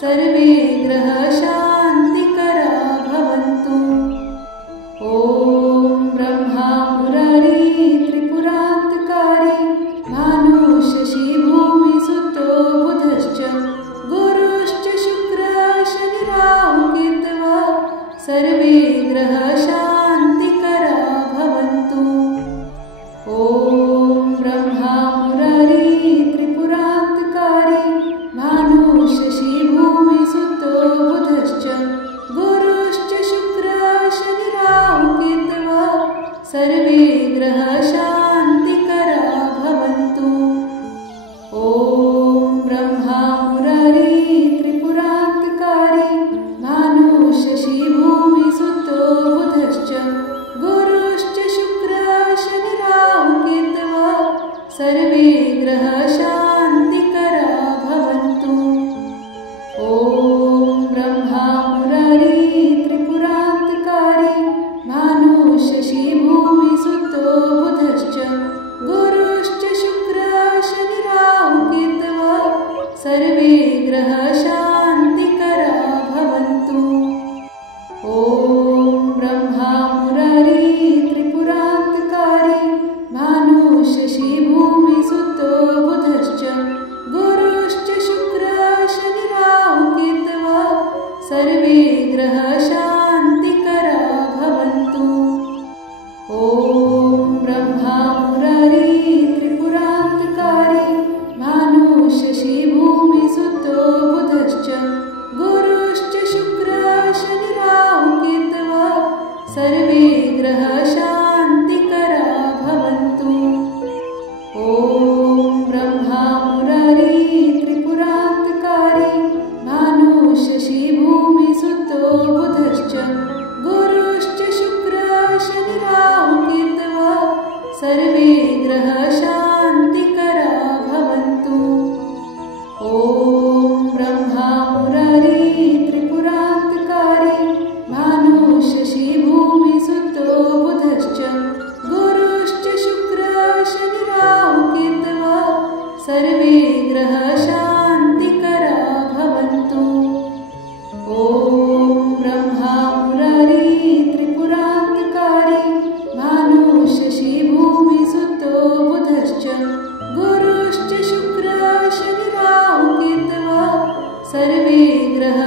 सर्वे ग्रह शान्तिकरा भवन्तु। ॐ ब्रह्मा मुरारी त्रिपुरान्तकारी भानु शशि भूमि सुतो बुधश्च गुरुश्च शुक्रः शनि राहु केतवः सर्वे ग्रह शान्तिकरा भवन्तु। ॐ ब्रह्मा मुरारी त्रिपुरान्तकारी भानु शशि भूमि सुतो बुधश्च गुरुश्च शुक्रः शनि राहु केतवः सर्वे ग्रह शान्तिकरा भवन्तु। ॐ ब्रह्मा मुरारी त्रिपुरान्तकारी भानु शशि भूमि सुतो बुधश्च गुरुश्च शुक्रः शनि राहु केतवः सर्वे ग्रह शान्तिकरा भवन्तु। ॐ ब्रह्मा मुरारी त्रिपुरान्तकारी भानु शशि भूमि सुतो बुधश्च गुरुश्च शुक्रः शनि राहु केतवः सर्वे ग्रह शान्तिकरा भवन्तु। ॐ ब्रह्मा मुरारी त्रिपुरान्तकारी भानु शशि भूमि सुतो बुधश्च गुरुश्च शुक्रः शनि राहु केतवः सर्वे ग्रह शान्तिकरा भवन्तु। ॐ ब्रह्मा मुरारी त्रिपुरान्तकारी भानु शशि भूमि सुतो बुधश्च गुरुश्च शुक्रः शनि राहु केतवः सर्वे ग्रह शान्तिकरा भवन्तु। ॐ ब्रह्मा मुरारी त्रिपुरान्तकारी भानु शशि भूमि सुतो बुधश्च गुरुश्च शुक्रः शनि राहु केतवः सर्वे ग्रह शान्तिकरा भवन्तु। ॐ ब्रह्मा मुरारी त्रिपुरान्तकारी भानु शशि भूमि सुतो बुधश्च गुरुश्च शुक्रः शनि राहु केतवः सर्वे ग्रह शान्तिकरा भवन्तु। ॐ ब्रह्मा मुरारी त्रिपुरान्तकारी भानु शशि भूमि सुतो बुधश्च गुरुश्च शुक्रः शनि राहु केतवः सर्वे ग्रह